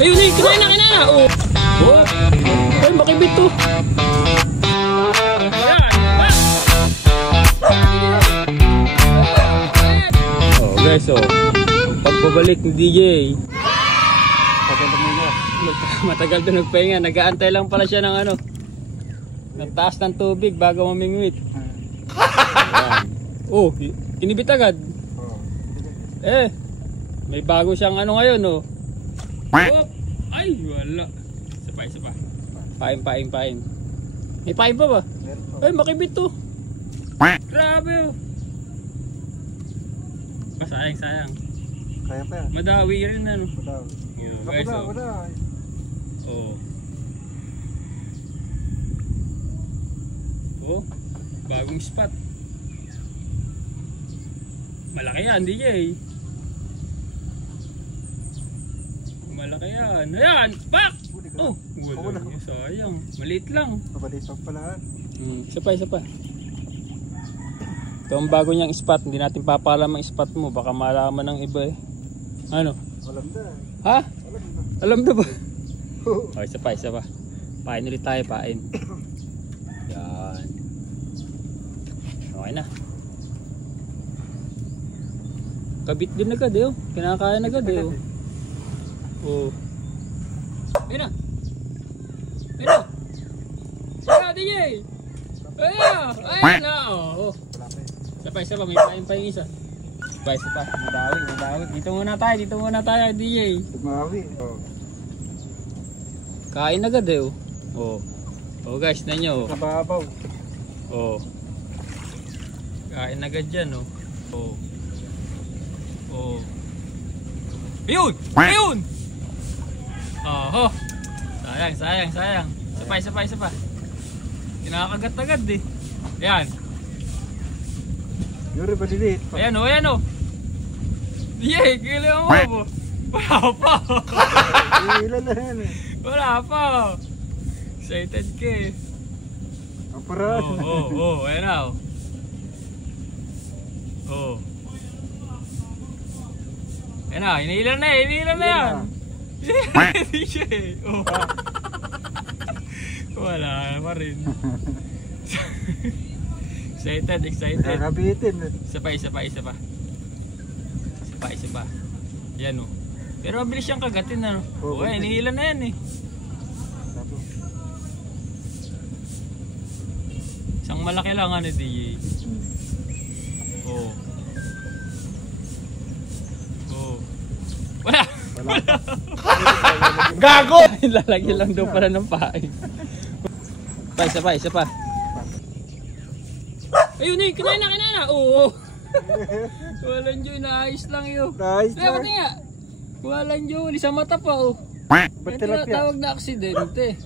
Ayun eh, kinain na. Oh. Oh. Ay, makibit to. Oh guys, oh. Pagbabalik ni DJ. Matagal to nagpahinga. Nag-aantay lang pala siya ng ano. Ng taas ng tubig bago mamingwit. Oh, inibit agad. Eh, may bago siyang ano ngayon, oh. Oh, ay, wala. Isa pa. Pain. May pain pa ba? Ay, makibit to. Grabe, oh. Sayang. Kaya pa yan. Madawi rin, ano. Madawi. Guys, oh. Oh, bagong spot. Malaki yan, DJ. Malaki yan. Ayan! Pak! Oh! Wala. Sayang. Maliit lang. Maliit lang pala. Isa pa. Ito ang bago niyang spot. Hindi natin papalam ang spot mo. Baka malaman ng iba eh. Ano? Alam na. Ha? Alam na ba? Oh, isa pa. Pain ulit tayo, pain. Yan. Okay na. Kabit din agad eh. Kinakain agad eh. Oh. Ayun na. DJ. Ayun na. Oh. Isa pa. May pain pa yung isa. Isa pa. Madawi. Dito muna tayo, DJ. Madawi. Oh. Kain agad eh. Oh. Oh guys, na nyo. Nababaw. Oh. Kain agad dyan, oh. Oh. Ayun! Oh. Sayang. Isa pa. Kinakagat agad eh. Ayan. Yuri, maliliit. Ayan oh. Yay, kailangan mo. Wala pa. Ilan na yan eh. Wala pa. Excited ka eh. Aparan. Oh. Ayan na oh. Oh. Ayan na, iniilan na yan. Oh. Wala pa rin. Excited. Nakabitin eh. Isa pa. Yan oh. Pero mabilis siyang kagatin ano. Oh, iniilan na yan eh. Isang malaki lang ano DJ. Oh. Wala. Gago! Lalagyan lang daw para ng pain. Isa pa. Ayun eh, kinain na. Oo. Walang Diyo, naayos lang yun. Naayos lang. Walang Diyo, sa mata pa oh. Ba't Ito na tawag na aksidente.